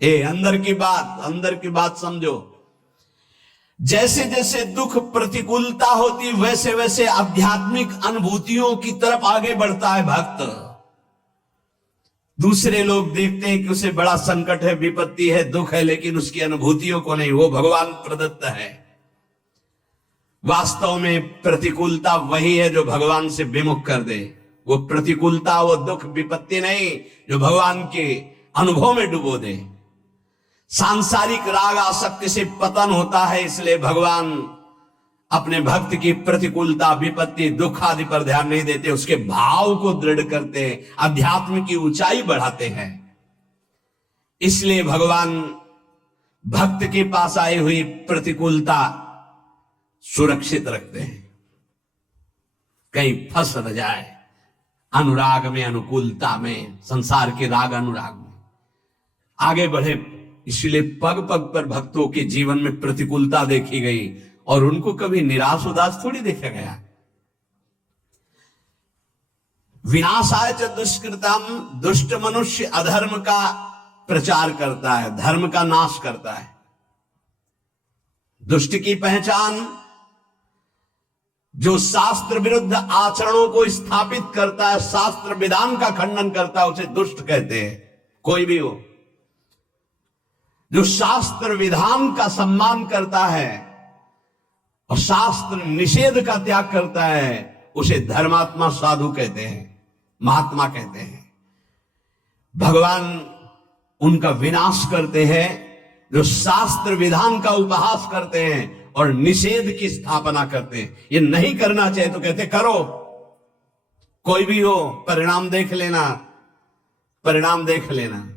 अंदर की बात समझो। जैसे जैसे दुख प्रतिकूलता होती वैसे वैसे आध्यात्मिक अनुभूतियों की तरफ आगे बढ़ता है भक्त। दूसरे लोग देखते हैं कि उसे बड़ा संकट है, विपत्ति है, दुख है, लेकिन उसकी अनुभूतियों को नहीं, वो भगवान प्रदत्त है। वास्तव में प्रतिकूलता वही है जो भगवान से विमुख कर दे। वो प्रतिकूलता, वो दुख, विपत्ति नहीं जो भगवान के अनुभव में डुबो दे। सांसारिक राग आसक्ति से पतन होता है, इसलिए भगवान अपने भक्त की प्रतिकूलता, विपत्ति, दुख आदि पर ध्यान नहीं देते, उसके भाव को दृढ़ करते हैं, अध्यात्म की ऊंचाई बढ़ाते हैं। इसलिए भगवान भक्त के पास आई हुई प्रतिकूलता सुरक्षित रखते हैं, कहीं फंस न जाए अनुराग में, अनुकूलता में, संसार के राग अनुराग में आगे बढ़े। इसलिए पग पग पर भक्तों के जीवन में प्रतिकूलता देखी गई और उनको कभी निराश उदास थोड़ी देखा गया। विनाशाय च दुष्कृतम, दुष्ट मनुष्य अधर्म का प्रचार करता है, धर्म का नाश करता है। दुष्ट की पहचान जो शास्त्र विरुद्ध आचरणों को स्थापित करता है, शास्त्र विधान का खंडन करता है, उसे दुष्ट कहते हैं। कोई भी हो जो शास्त्र विधान का सम्मान करता है और शास्त्र निषेध का त्याग करता है, उसे धर्मात्मा, साधु कहते हैं, महात्मा कहते हैं। भगवान उनका विनाश करते हैं जो शास्त्र विधान का उपहास करते हैं और निषेध की स्थापना करते हैं। ये नहीं करना चाहिए तो कहते करो, कोई भी हो, परिणाम देख लेना, परिणाम देख लेना।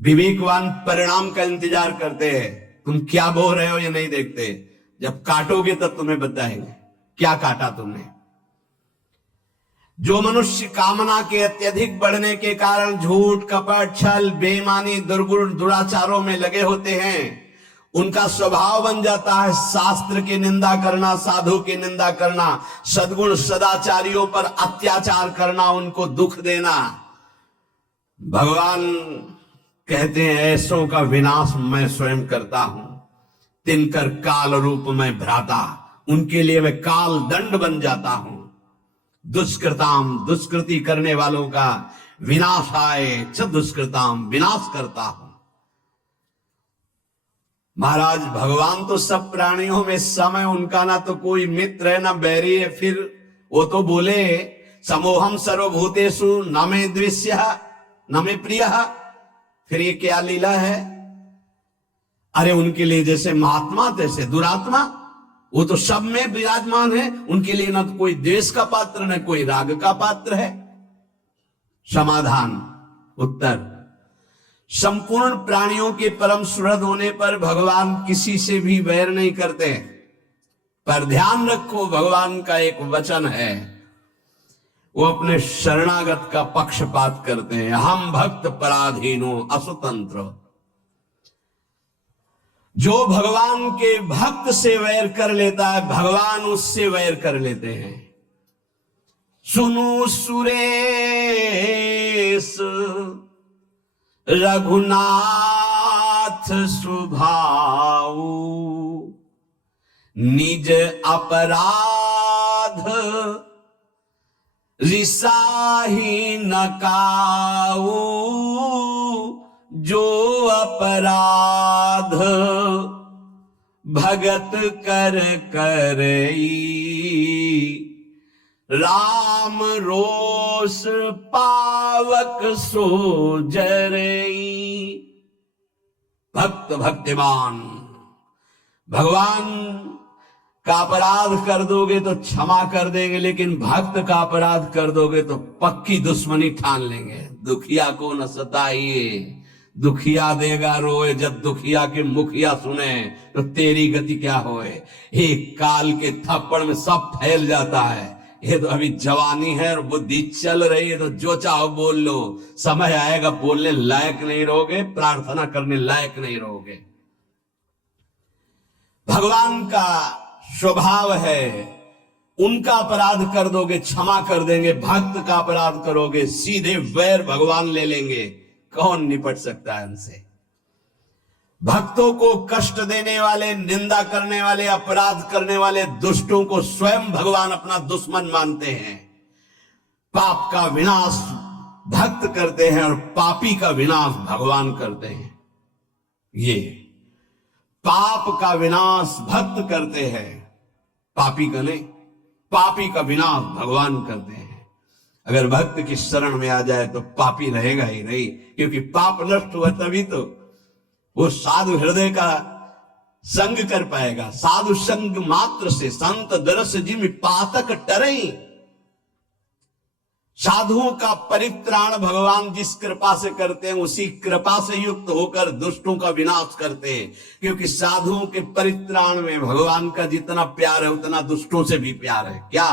विवेकवान परिणाम का इंतजार करते हैं, तुम क्या बो रहे हो ये नहीं देखते, जब काटोगे तब तुम्हें बताएंगे क्या काटा तुमने। जो मनुष्य कामना के अत्यधिक बढ़ने के कारण झूठ, कपट, छल, बेईमानी, दुर्गुण, दुराचारों में लगे होते हैं, उनका स्वभाव बन जाता है शास्त्र की निंदा करना, साधु की निंदा करना, सद्गुण सदाचारियों पर अत्याचार करना, उनको दुख देना। भगवान कहते हैं ऐसों का विनाश मैं स्वयं करता हूं, तिनकर काल रूप में भ्राता, उनके लिए मैं काल दंड बन जाता हूं। दुष्कृताम, दुष्कृति करने वालों का विनाशाय च दुष्कृताम, विनाश करता हूं। महाराज भगवान तो सब प्राणियों में सम है, उनका ना तो कोई मित्र है ना बैरी है। फिर वो तो बोले समोहम सर्वभूतेषु न मे द्वेष्यः न मे प्रियः, फिर ये क्या लीला है। अरे उनके लिए जैसे महात्मा तैसे दुरात्मा, वो तो सब में विराजमान है, उनके लिए ना तो कोई द्वेष का पात्र न कोई राग का पात्र है। समाधान, उत्तर, संपूर्ण प्राणियों के परम सुहृद होने पर भगवान किसी से भी वैर नहीं करते। पर ध्यान रखो, भगवान का एक वचन है, वो अपने शरणागत का पक्षपात करते हैं। हम भक्त पराधीनो असुतंत्र। जो भगवान के भक्त से वैर कर लेता है, भगवान उससे वैर कर लेते हैं। सुनु सुरेश रघुनाथ सुभाऊ, निज अपराध रिसाही न काऊ, जो अपराध भगत कर करई, राम रोष पावक सो जरई। भक्त भक्तिमान, भगवान का अपराध कर दोगे तो क्षमा कर देंगे, लेकिन भक्त का अपराध कर दोगे तो पक्की दुश्मनी ठान लेंगे। दुखिया को न सताइए, दुखिया देगा रोए, जब दुखिया के मुखिया सुने तो तेरी गति क्या होए। एक काल के थप्पड़ में सब फैल जाता है। ये तो अभी जवानी है और बुद्धि चल रही है, तो जो चाहो बोल लो, समय आएगा बोलने लायक नहीं रहोगे, प्रार्थना करने लायक नहीं रहोगे। भगवान का स्वभाव है, उनका अपराध कर दोगे क्षमा कर देंगे, भक्त का अपराध करोगे सीधे वैर भगवान ले लेंगे। कौन निपट सकता है उनसे? भक्तों को कष्ट देने वाले, निंदा करने वाले, अपराध करने वाले दुष्टों को स्वयं भगवान अपना दुश्मन मानते हैं। पाप का विनाश भक्त करते हैं और पापी का विनाश भगवान करते हैं। ये पाप का विनाश भक्त करते हैं, पापी का नहीं। पापी का विनाश भगवान करते हैं। अगर भक्त की शरण में आ जाए तो पापी रहेगा ही नहीं, क्योंकि पाप नष्ट हुआ तभी तो वो साधु हृदय का संग कर पाएगा। साधु संग मात्र से संत दरस जिम पातक टरई। साधुओं का परित्राण भगवान जिस कृपा से करते हैं, उसी कृपा से युक्त होकर दुष्टों का विनाश करते हैं। क्योंकि साधुओं के परित्राण में भगवान का जितना प्यार है उतना दुष्टों से भी प्यार है। क्या?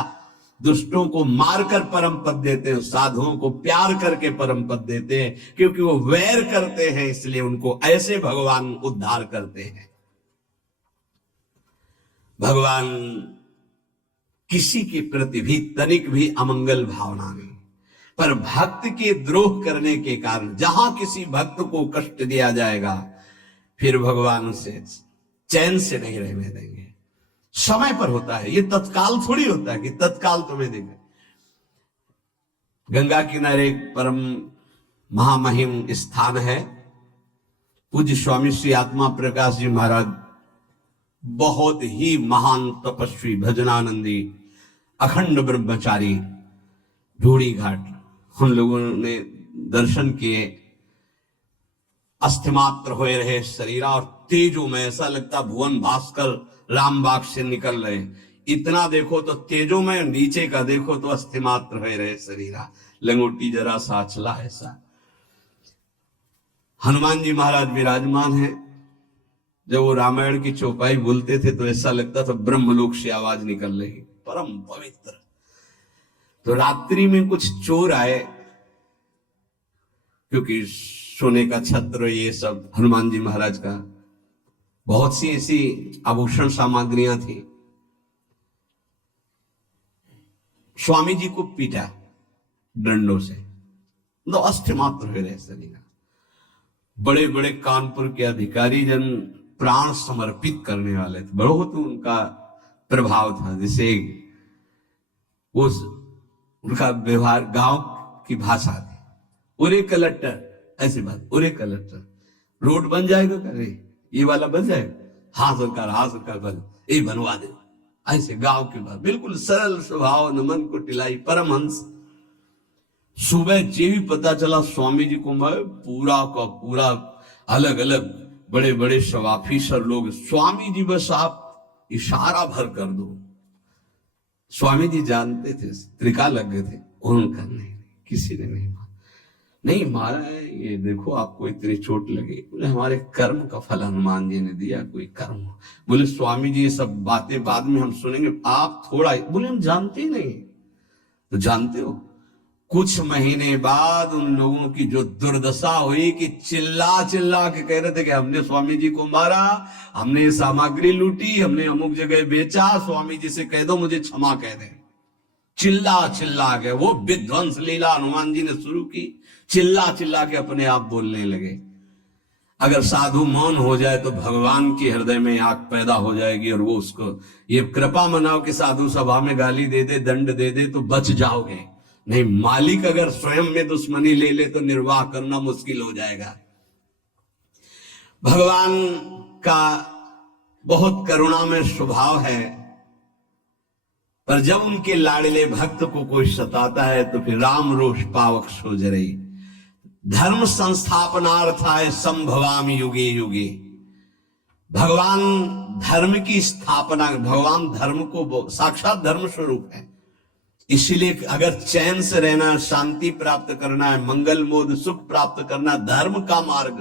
दुष्टों को मारकर परम पद देते हैं, साधुओं को प्यार करके परम पद देते हैं। क्योंकि वो वैर करते हैं, इसलिए उनको ऐसे भगवान उद्धार करते हैं। भगवान किसी के प्रति भी तनिक भी अमंगल भावना नहीं, पर भक्त के द्रोह करने के कारण जहां किसी भक्त को कष्ट दिया जाएगा, फिर भगवान उसे चैन से नहीं रहने देंगे। समय पर होता है, ये तत्काल थोड़ी होता है कि तत्काल तुम्हें देंगे। गंगा किनारे एक परम महामहिम स्थान है, पूज्य स्वामी श्री आत्मा प्रकाश जी महाराज, बहुत ही महान तपस्वी, भजनानंदी, अखंड ब्रह्मचारी, ढूढ़ी घाट। हम लोगों ने दर्शन किए। अस्थिमात्र होए रहे शरीरा और तेजो में, ऐसा लगता भुवन भास्कर रामबाग से निकल रहे। इतना देखो तो तेजो में, नीचे का देखो तो अस्थिमात्र होए रहे शरीरा, लंगोटी जरा सा चला ऐसा। हनुमान जी महाराज विराजमान है। जब वो रामायण की चौपाई बोलते थे तो ऐसा लगता था ब्रह्मलोक से आवाज निकल रही, परम पवित्र। तो रात्रि में कुछ चोर आए, क्योंकि सोने का छत्र ये सब हनुमान जी महाराज का, बहुत सी ऐसी आभूषण सामग्रियां थी। स्वामी जी को पीटा डंडों से, तो अस्थि मात्र हुए रहे शरीर। बड़े बड़े कानपुर के अधिकारी जन प्राण समर्पित करने वाले थे, बहुत उनका प्रभाव था। जैसे उस उनका व्यवहार गांव की भाषा थी, उरे कलेक्टर, ऐसी बात, उरे कलेक्टर, रोड बन जाएगा करे, ये वाला बन जाएगा, हाँ सरकार बन, ये बनवा दे, ऐसे गांव के बाद बिल्कुल सरल स्वभाव, नमन को टिलाई, परमहंस। सुबह जे भी पता चला स्वामी जी को, मैं पूरा का पूरा अलग अलग बड़े बड़े सब ऑफिसर लोग, स्वामी जी बस आप इशारा भर कर दो। स्वामी जी जानते थे, त्रिका लग गए थे, उन्होंने कहा नहीं, किसी ने नहीं मारा, नहीं मारा है, ये देखो आपको इतनी चोट लगी। बोले हमारे कर्म का फल हनुमान जी ने दिया, कोई कर्म। बोले स्वामी जी ये सब बातें बाद में हम सुनेंगे, आप थोड़ा। बोले हम जानते ही नहीं। तो जानते हो, कुछ महीने बाद उन लोगों की जो दुर्दशा हुई कि चिल्ला चिल्ला के कह रहे थे कि हमने स्वामी जी को मारा, हमने ये सामग्री लूटी, हमने अमुक जगह बेचा, स्वामी जी से कह दो मुझे क्षमा कह दे। चिल्ला चिल्ला के वो विध्वंस लीला हनुमान जी ने शुरू की, चिल्ला चिल्ला के अपने आप बोलने लगे। अगर साधु मौन हो जाए तो भगवान के हृदय में आग पैदा हो जाएगी, और वो उसको ये कृपा मनाओ कि साधु सभा में गाली दे दे, दंड दे दे तो बच जाओगे, नहीं मालिक अगर स्वयं में दुश्मनी ले ले तो निर्वाह करना मुश्किल हो जाएगा। भगवान का बहुत करुणामय स्वभाव है, पर जब उनके लाडले भक्त को कोई सताता है तो फिर राम रोष पावक सो जरई। धर्म संस्थापनार्थाय संभवामि युगे युगे। भगवान धर्म की स्थापना, भगवान धर्म को साक्षात धर्म स्वरूप है। इसीलिए अगर चैन से रहना, शांति प्राप्त करना है, मंगल मोद सुख प्राप्त करना, धर्म का मार्ग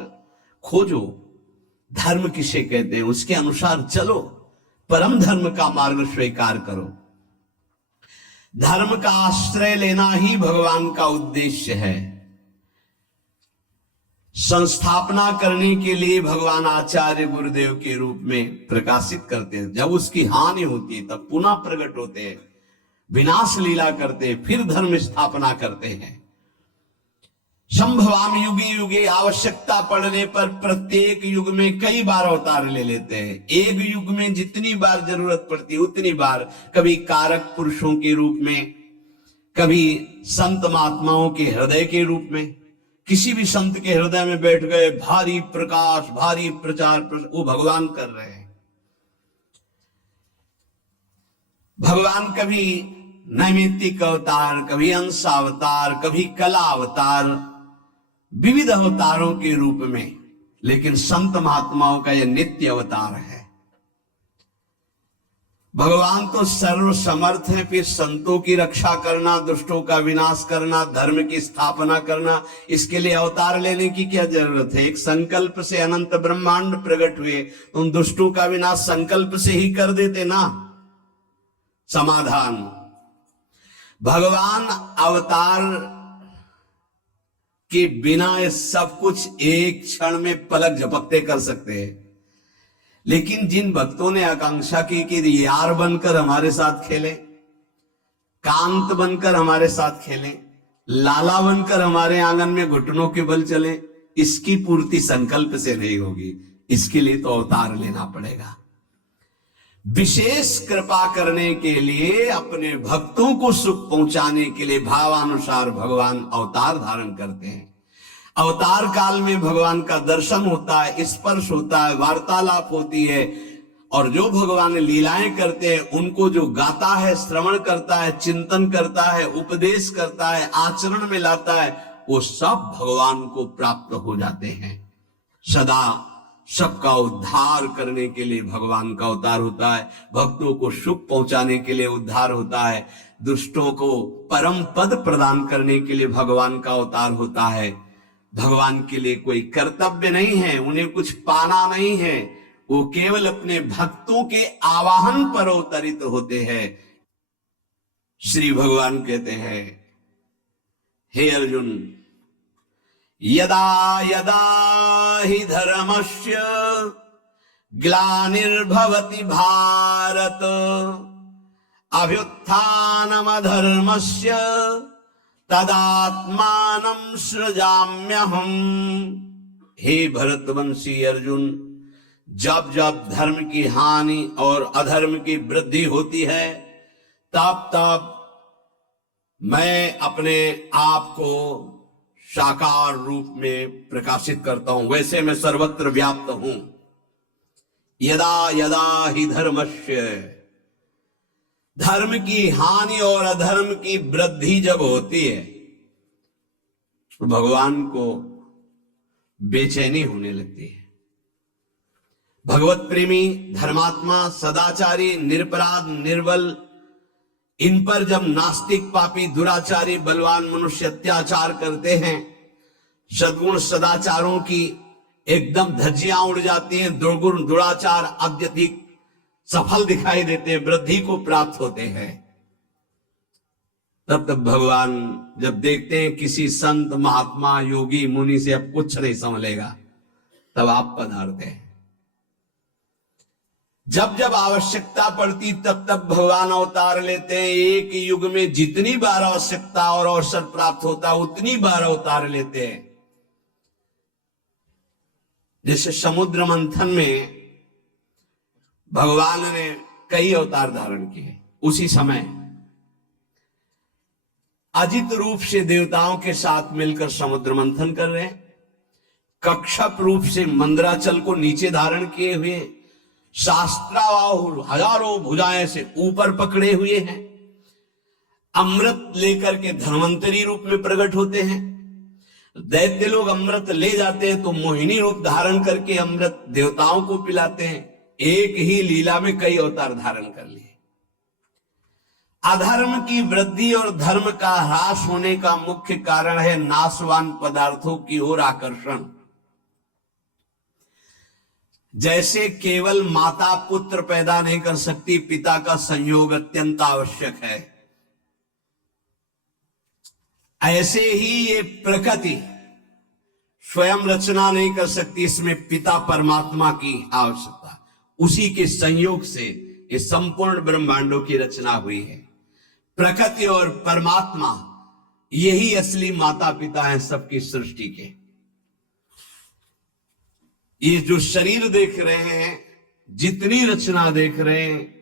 खोजो। धर्म किसे कहते हैं उसके अनुसार चलो, परम धर्म का मार्ग स्वीकार करो। धर्म का आश्रय लेना ही भगवान का उद्देश्य है। संस्थापना करने के लिए भगवान आचार्य गुरुदेव के रूप में प्रकाशित करते हैं। जब उसकी हानि होती है तब पुनः प्रकट होते हैं, विनाश लीला करते हैं, फिर धर्म स्थापना करते हैं। संभवाम युगे युगे, आवश्यकता पड़ने पर प्रत्येक युग में कई बार अवतार ले लेते हैं। एक युग में जितनी बार जरूरत पड़ती उतनी बार, कभी कारक पुरुषों के रूप में, कभी संत महात्माओं के हृदय के रूप में। किसी भी संत के हृदय में बैठ गए, भारी प्रकाश, भारी प्रचार, वो भगवान कर रहे हैं। भगवान कभी नैमित्तिक अवतार, कभी अंश अवतार, कभी कला अवतार, विविध अवतारों के रूप में, लेकिन संत महात्माओं का यह नित्य अवतार है। भगवान तो सर्व समर्थ है, फिर संतों की रक्षा करना, दुष्टों का विनाश करना, धर्म की स्थापना करना, इसके लिए अवतार लेने की क्या जरूरत है? एक संकल्प से अनंत ब्रह्मांड प्रकट हुए, तुम दुष्टों का विनाश संकल्प से ही कर देते ना। समाधान, भगवान अवतार के बिना ये सब कुछ एक क्षण में पलक झपकते कर सकते हैं, लेकिन जिन भक्तों ने आकांक्षा की कि यार बनकर हमारे साथ खेले, कांत बनकर हमारे साथ खेले, लाला बनकर हमारे आंगन में घुटनों के बल चले, इसकी पूर्ति संकल्प से नहीं होगी। इसके लिए तो अवतार लेना पड़ेगा। विशेष कृपा करने के लिए, अपने भक्तों को सुख पहुंचाने के लिए भावानुसार भगवान अवतार धारण करते हैं। अवतार काल में भगवान का दर्शन होता है, स्पर्श होता है, वार्तालाप होती है, और जो भगवान लीलाएं करते हैं उनको जो गाता है, श्रवण करता है, चिंतन करता है, उपदेश करता है, आचरण में लाता है, वो सब भगवान को प्राप्त हो जाते हैं। सदा सबका उद्धार करने के लिए भगवान का अवतार होता है, भक्तों को सुख पहुंचाने के लिए उद्धार होता है, दुष्टों को परम पद प्रदान करने के लिए भगवान का अवतार होता है। भगवान के लिए कोई कर्तव्य नहीं है, उन्हें कुछ पाना नहीं है, वो केवल अपने भक्तों के आवाहन पर अवतरित होते हैं। श्री भगवान कहते हैं, हे अर्जुन, यदा यदा हि धर्मस्य ग्लानिर्भवति भारत, अभ्युत्थानमधर्मस्य तदात्मानं सृजाम्यहम्। हे भरतवंशी अर्जुन, जब जब धर्म की हानि और अधर्म की वृद्धि होती है, तब तब मैं अपने आप को साकार रूप में प्रकाशित करता हूं। वैसे मैं सर्वत्र व्याप्त हूं। यदा यदा हि धर्मस्य, धर्म की हानि और अधर्म की वृद्धि जब होती है तो भगवान को बेचैनी होने लगती है। भगवत प्रेमी, धर्मात्मा, सदाचारी, निरपराध, निर्बल, इन पर जब नास्तिक, पापी, दुराचारी, बलवान मनुष्य अत्याचार करते हैं, सद्गुण सदाचारों की एकदम धज्जियां उड़ जाती हैं, दुर्गुण दुराचार अत्यधिक सफल दिखाई देते हैं, वृद्धि को प्राप्त होते हैं, तब भगवान जब देखते हैं किसी संत, महात्मा, योगी, मुनि से अब कुछ नहीं संभलेगा, तब आप पधारते हैं। जब जब आवश्यकता पड़ती तब तब भगवान अवतार लेते हैं। एक युग में जितनी बार आवश्यकता और अवसर प्राप्त होता उतनी बार अवतार लेते हैं। जैसे समुद्र मंथन में भगवान ने कई अवतार धारण किए, उसी समय अजित रूप से देवताओं के साथ मिलकर समुद्र मंथन कर रहे हैं, कक्षप रूप से मंदराचल को नीचे धारण किए हुए, शास्त्राबाहु हजारों भुजाएं से ऊपर पकड़े हुए हैं, अमृत लेकर के धन्वंतरी रूप में प्रकट होते हैं। दैत्य लोग अमृत ले जाते हैं तो मोहिनी रूप धारण करके अमृत देवताओं को पिलाते हैं। एक ही लीला में कई अवतार धारण कर लिए। अधर्म की वृद्धि और धर्म का ह्रास होने का मुख्य कारण है नाशवान पदार्थों की ओर आकर्षण। जैसे केवल माता पुत्र पैदा नहीं कर सकती, पिता का संयोग अत्यंत आवश्यक है, ऐसे ही ये प्रकृति स्वयं रचना नहीं कर सकती, इसमें पिता परमात्मा की आवश्यकता, उसी के संयोग से ये संपूर्ण ब्रह्मांडों की रचना हुई है। प्रकृति और परमात्मा यही असली माता पिता हैं सबकी सृष्टि के। ये जो शरीर देख रहे हैं, जितनी रचना देख रहे हैं,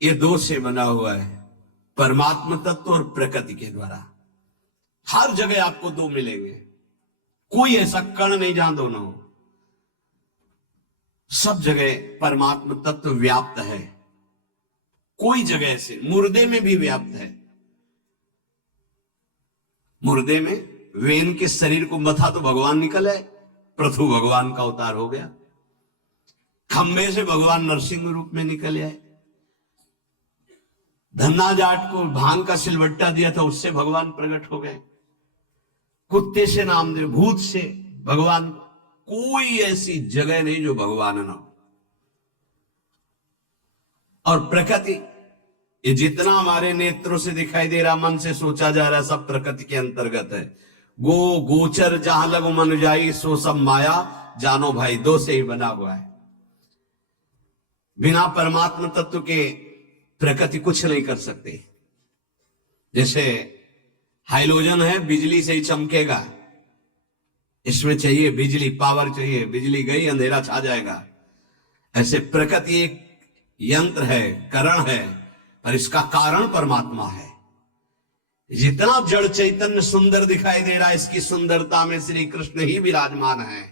ये दो से बना हुआ है, परमात्मा तत्व और प्रकृति के द्वारा। हर जगह आपको दो मिलेंगे, कोई ऐसा कण नहीं जहां दोनों हो। सब जगह परमात्मा तत्व व्याप्त है, कोई जगह से, मुर्दे में भी व्याप्त है। मुर्दे में वेन के शरीर को मथा तो भगवान निकल है, पृथु भगवान का अवतार हो गया। खंबे से भगवान नरसिंह रूप में निकल आए। धन्ना जाट को भांग का सिलवट्टा दिया था, उससे भगवान प्रकट हो गए। कुत्ते से नामदेव, भूत से भगवान। कोई ऐसी जगह नहीं जो भगवान ना हो। और प्रकृति, ये जितना हमारे नेत्रों से दिखाई दे रहा, मन से सोचा जा रहा है, सब प्रकृति के अंतर्गत है। गो गोचर जहां लगो मन जाई, सो सब माया जानो भाई, दो से ही बना हुआ है। बिना परमात्मा तत्व के प्रकृति कुछ नहीं कर सकती। जैसे हाइलोजन है, बिजली से ही चमकेगा, इसमें चाहिए बिजली, पावर चाहिए, बिजली गई अंधेरा छा जाएगा। ऐसे प्रकृति एक यंत्र है, करण है, पर इसका कारण परमात्मा है। जितना जड़ चैतन्य सुंदर दिखाई दे रहा है, इसकी सुंदरता में श्री कृष्ण ही विराजमान है।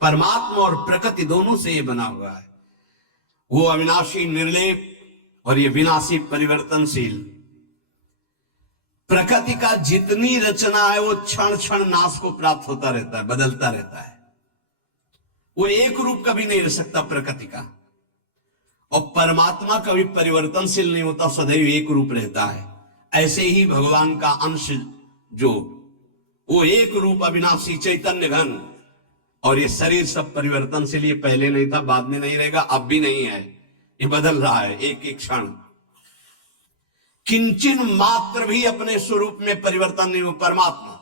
परमात्मा और प्रकृति दोनों से ये बना हुआ है। वो अविनाशी, निर्लेप, और ये विनाशी, परिवर्तनशील। प्रकृति का जितनी रचना है वो क्षण क्षण नाश को प्राप्त होता रहता है, बदलता रहता है। वो एक रूप कभी नहीं रह सकता प्रकृति का। और परमात्मा कभी परिवर्तनशील नहीं होता, सदैव एक रूप रहता है। ऐसे ही भगवान का अंश जो, वो एक रूप अविनाशी चैतन्य घन। और ये शरीर सब परिवर्तनशील, ये पहले नहीं था, बाद में नहीं रहेगा, अब भी नहीं है, ये बदल रहा है एक एक क्षण। किंचन मात्र भी अपने स्वरूप में परिवर्तन नहीं हो। परमात्मा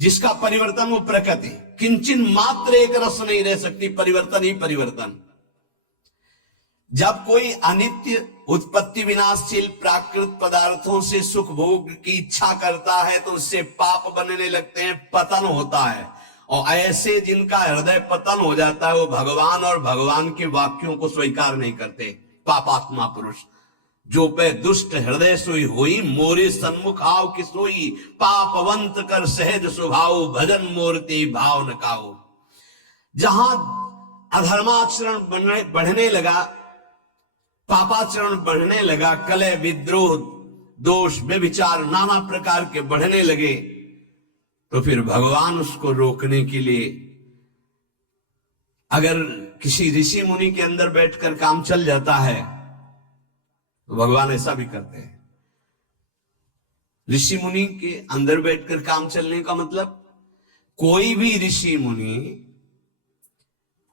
जिसका परिवर्तन, वो प्रकृति किंचन मात्र एक रस नहीं रह सकती, परिवर्तन ही परिवर्तन। जब कोई अनित्य, उत्पत्ति विनाशशील प्राकृत पदार्थों से सुख भोग की इच्छा करता है तो उससे पाप बनने लगते हैं, पतन होता है। और ऐसे जिनका हृदय पतन हो जाता है, वो भगवान और भगवान के वाक्यों को स्वीकार नहीं करते। पापात्मा पुरुष जो पे दुष्ट हृदय सोई होई, मोरे सन्मुख आव कि सोई, पापवंत कर सहज स्वभाव, भजन मूर्ति भाव न काओ। जहां अधर्माचरण बढ़ने लगा, पापाचरण बढ़ने लगा, कलह विद्रोह दोष व्यभिचार नाना प्रकार के बढ़ने लगे, तो फिर भगवान उसको रोकने के लिए, अगर किसी ऋषि मुनि के अंदर बैठकर काम चल जाता है तो भगवान ऐसा भी करते हैं। ऋषि मुनि के अंदर बैठकर काम चलने का मतलब, कोई भी ऋषि मुनि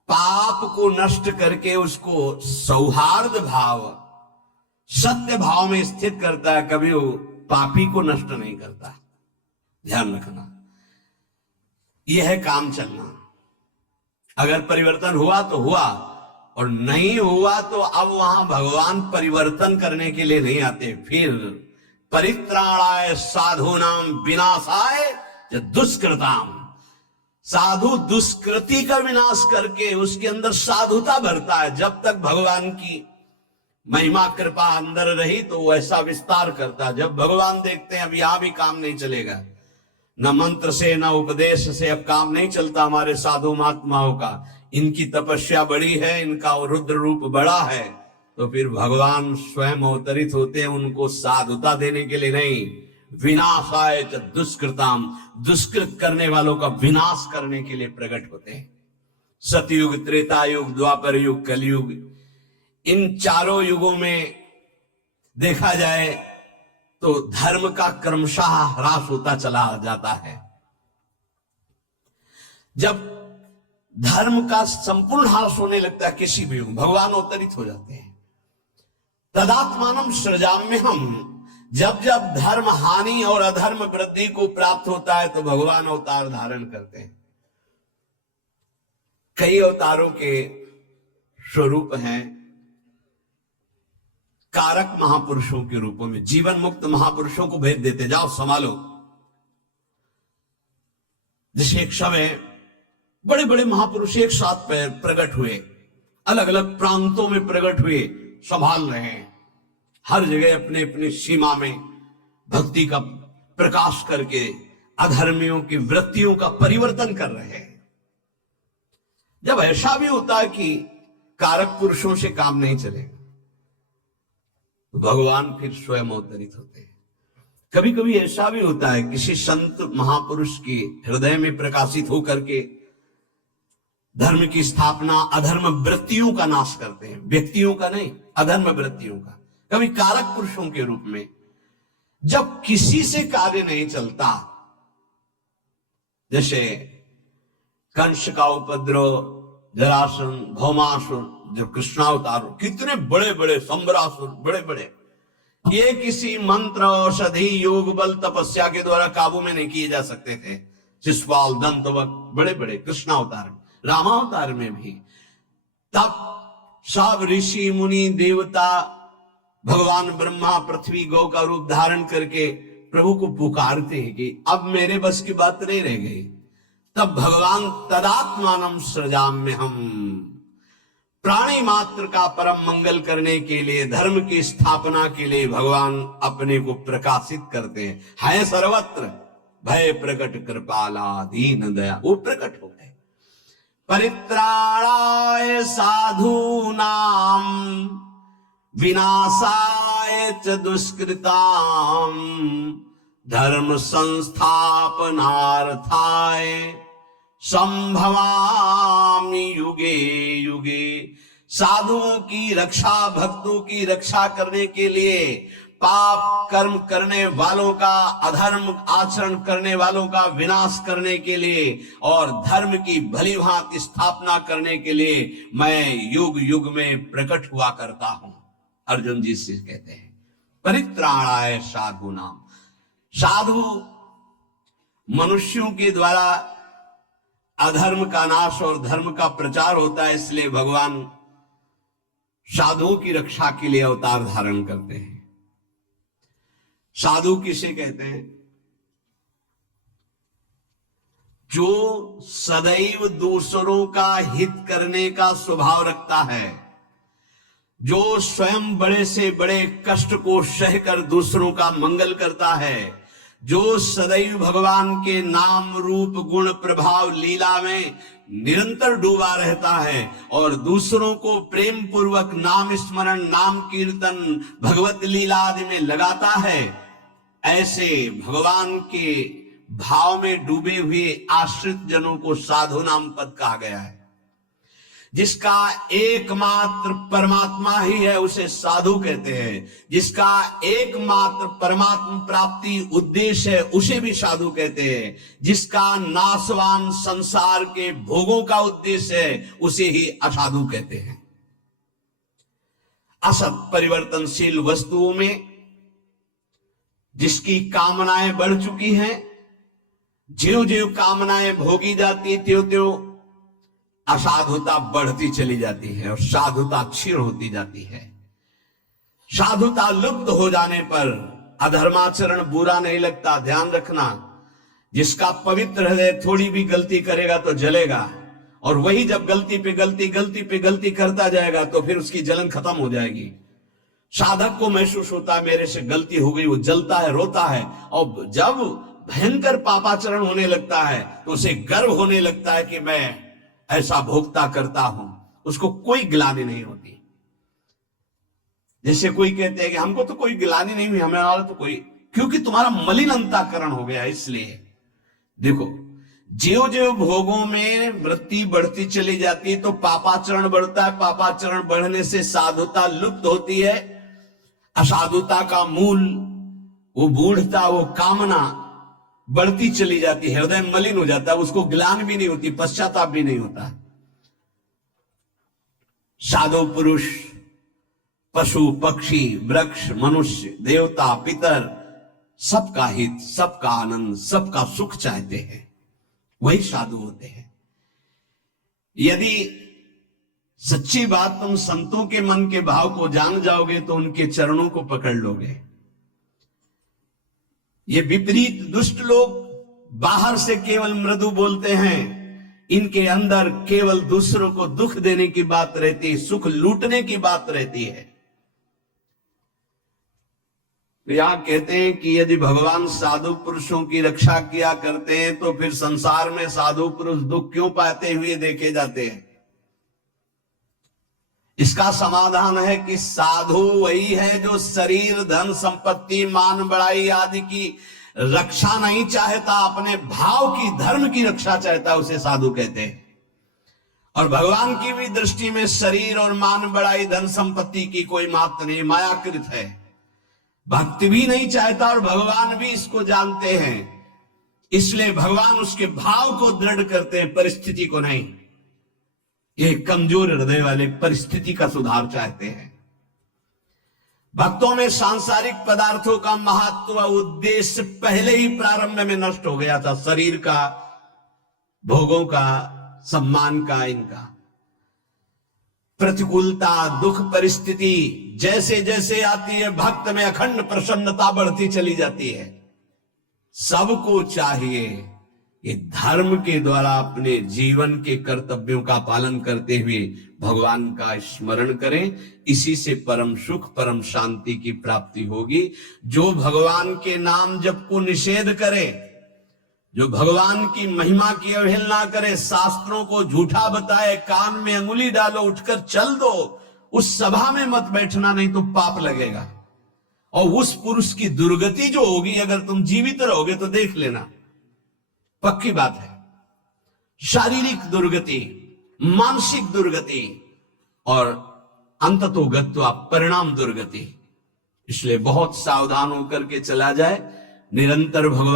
पाप को नष्ट करके उसको सौहार्द भाव, सत्य भाव में स्थित करता है, कभी वो पापी को नष्ट नहीं करता। ध्यान रखना, यह है काम चलना। अगर परिवर्तन हुआ तो हुआ, और नहीं हुआ तो अब वहां भगवान परिवर्तन करने के लिए नहीं आते। फिर परित्राणाय साधूनाम विनाशाय दुष्कृताम, साधु दुष्कृति का विनाश करके उसके अंदर साधुता भरता है। जब तक भगवान की महिमा कृपा अंदर रही तो वो ऐसा विस्तार करता। जब भगवान देखते हैं अब यहां भी काम नहीं चलेगा, न मंत्र से न उपदेश से अब काम नहीं चलता हमारे साधु महात्माओं का, इनकी तपस्या बड़ी है, इनका रुद्र रूप बड़ा है, तो फिर भगवान स्वयं अवतरित होते हैं उनको साधुता देने के लिए नहीं, विनाशाय दुष्कृताम, दुष्कृत करने वालों का विनाश करने के लिए प्रकट होते हैं। सतयुग, त्रेता युग, द्वापर युग, कलयुग, इन चारों युगों में देखा जाए तो धर्म का क्रमशः ह्रास होता चला जाता है। जब धर्म का संपूर्ण ह्रास होने लगता है किसी भी युग, भगवान अवतरित हो जाते हैं। तदात्मानम सृजाम्यहम्, जब जब धर्म हानि और अधर्म वृद्धि को प्राप्त होता है तो भगवान अवतार धारण करते हैं। कई अवतारों के स्वरूप हैं कारक महापुरुषों के रूपों में, जीवन मुक्त महापुरुषों को भेज देते, जाओ संभालो, जैसे एक समय बड़े बड़े महापुरुष एक साथ प्रकट हुए, अलग अलग प्रांतों में प्रकट हुए, संभाल रहे हैं हर जगह अपने अपने सीमा में भक्ति का प्रकाश करके अधर्मियों की वृत्तियों का परिवर्तन कर रहे हैं। जब ऐसा भी होता है कि कारक पुरुषों से काम नहीं चलेगा तो भगवान फिर स्वयं अवतरित होते हैं। कभी कभी ऐसा भी होता है किसी संत महापुरुष के हृदय में प्रकाशित होकर के धर्म की स्थापना, अधर्म वृत्तियों का नाश करते हैं, व्यक्तियों का नहीं, अधर्म वृत्तियों का। कभी कारक पुरुषों के रूप में जब किसी से कार्य नहीं चलता, जैसे कंस का उपद्रव, जरासंध, भौमासुर, जब कृष्णावतार, कितने बड़े बड़े संबरासुर, बड़े बड़े, ये किसी मंत्र, औषधि, योग बल, तपस्या के द्वारा काबू में नहीं किए जा सकते थे। शिशुपाल, दंतवक्र, बड़े बड़े कृष्णावतार, रामावतार में भी। तब सब ऋषि मुनि देवता, भगवान ब्रह्मा पृथ्वी गौ का रूप धारण करके प्रभु को पुकारते हैं कि अब मेरे बस की बात नहीं रह गई। तब भगवान तदात्मानम सृजाम्य हम, प्राणी मात्र का परम मंगल करने के लिए, धर्म की स्थापना के लिए भगवान अपने को प्रकाशित करते हैं। है सर्वत्र भय प्रकट कृपाला दीन दया, वो प्रकट हो गए। परित्राणाय साधूनाम विनाशाय च दुष्कृताम धर्म संस्थापनार्थाय संभवामि युगे युगे। साधुओं की रक्षा, भक्तों की रक्षा करने के लिए, पाप कर्म करने वालों का, अधर्म आचरण करने वालों का विनाश करने के लिए और धर्म की भली भांति स्थापना करने के लिए मैं युग युग में प्रकट हुआ करता हूं। अर्जुन जी से कहते हैं परित्राणाय साधु नाम। साधु मनुष्यों के द्वारा अधर्म का नाश और धर्म का प्रचार होता है, इसलिए भगवान साधुओं की रक्षा के लिए अवतार धारण करते हैं। साधु किसे कहते हैं? जो सदैव दूसरों का हित करने का स्वभाव रखता है, जो स्वयं बड़े से बड़े कष्ट को सहकर दूसरों का मंगल करता है, जो सदैव भगवान के नाम रूप गुण प्रभाव लीला में निरंतर डूबा रहता है और दूसरों को प्रेम पूर्वक नाम स्मरण, नाम कीर्तन, भगवत लीला आदि में लगाता है, ऐसे भगवान के भाव में डूबे हुए आश्रित जनों को साधु नाम पद कहा गया है। जिसका एकमात्र परमात्मा ही है उसे साधु कहते हैं। जिसका एकमात्र परमात्मा प्राप्ति उद्देश्य है उसे भी साधु कहते हैं। जिसका नाशवान संसार के भोगों का उद्देश्य है उसे ही असाधु कहते हैं। असत परिवर्तनशील वस्तुओं में जिसकी कामनाएं बढ़ चुकी हैं, ज्यों ज्यों कामनाएं भोगी जाती त्यों त्यों असाधुता बढ़ती चली जाती है और साधुता क्षीण होती जाती है। साधुता लुप्त हो जाने पर अधर्माचरण बुरा नहीं लगता। ध्यान रखना, जिसका पवित्र हृदय थोड़ी भी गलती करेगा तो जलेगा, और वही जब गलती पे गलती करता जाएगा तो फिर उसकी जलन खत्म हो जाएगी। साधक को महसूस होता है मेरे से गलती हो गई, वो जलता है, रोता है, और जब भयंकर पापाचरण होने लगता है तो उसे गर्व होने लगता है कि मैं ऐसा भोगता करता हूं। उसको कोई गिलानी नहीं होती। जैसे कोई कहते हैं कि हमको तो कोई गिलानी नहीं हुई, हमें तो कोई, क्योंकि तुम्हारा मलिन अंतःकरण हो गया। इसलिए देखो, ज्यों ज्यों भोगों में वृत्ति बढ़ती चली जाती है तो पापाचरण बढ़ता है। पापाचरण बढ़ने से साधुता लुप्त होती है। असाधुता का मूल, वो मूढ़ता, वो कामना बढ़ती चली जाती है। हृदय मलिन हो जाता है, उसको ग्लानि भी नहीं होती, पश्चाताप भी नहीं होता। साधु पुरुष पशु पक्षी वृक्ष मनुष्य देवता पितर सबका हित, सबका आनंद, सबका सुख चाहते हैं, वही साधु होते हैं। यदि सच्ची बात तुम संतों के मन के भाव को जान जाओगे तो उनके चरणों को पकड़ लोगे। ये विपरीत दुष्ट लोग बाहर से केवल मृदु बोलते हैं, इनके अंदर केवल दूसरों को दुख देने की बात रहती है, सुख लूटने की बात रहती है। तो यहां कहते हैं कि यदि भगवान साधु पुरुषों की रक्षा किया करते हैं तो फिर संसार में साधु पुरुष दुख क्यों पाते हुए देखे जाते हैं? इसका समाधान है कि साधु वही है जो शरीर, धन, संपत्ति, मान, बड़ाई आदि की रक्षा नहीं चाहता, अपने भाव की, धर्म की रक्षा चाहता, उसे साधु कहते हैं। और भगवान की भी दृष्टि में शरीर और मान, बड़ाई, धन, संपत्ति की कोई महत्व नहीं, मायाकृत है। भक्ति भी नहीं चाहता और भगवान भी इसको जानते हैं, इसलिए भगवान उसके भाव को दृढ़ करते हैं, परिस्थिति को नहीं। ये कमजोर हृदय वाले परिस्थिति का सुधार चाहते हैं। भक्तों में सांसारिक पदार्थों का महत्व उद्देश्य पहले ही प्रारंभ में नष्ट हो गया था, शरीर का, भोगों का, सम्मान का, इनका। प्रतिकूलता, दुख, परिस्थिति जैसे जैसे आती है, भक्त में अखंड प्रसन्नता बढ़ती चली जाती है। सबको चाहिए कि धर्म के द्वारा अपने जीवन के कर्तव्यों का पालन करते हुए भगवान का स्मरण करें, इसी से परम सुख, परम शांति की प्राप्ति होगी। जो भगवान के नाम जप को निषेध करे, जो भगवान की महिमा की अवहेलना करे, शास्त्रों को झूठा बताए, कान में अंगुली डालो, उठकर चल दो, उस सभा में मत बैठना, नहीं तो पाप लगेगा। और उस पुरुष की दुर्गति जो होगी, अगर तुम जीवित रहोगे तो देख लेना, पक्की बात है। शारीरिक दुर्गति, मानसिक दुर्गति और अंततोगत्वा परिणाम दुर्गति। इसलिए बहुत सावधान होकर के चला जाए, निरंतर भगवान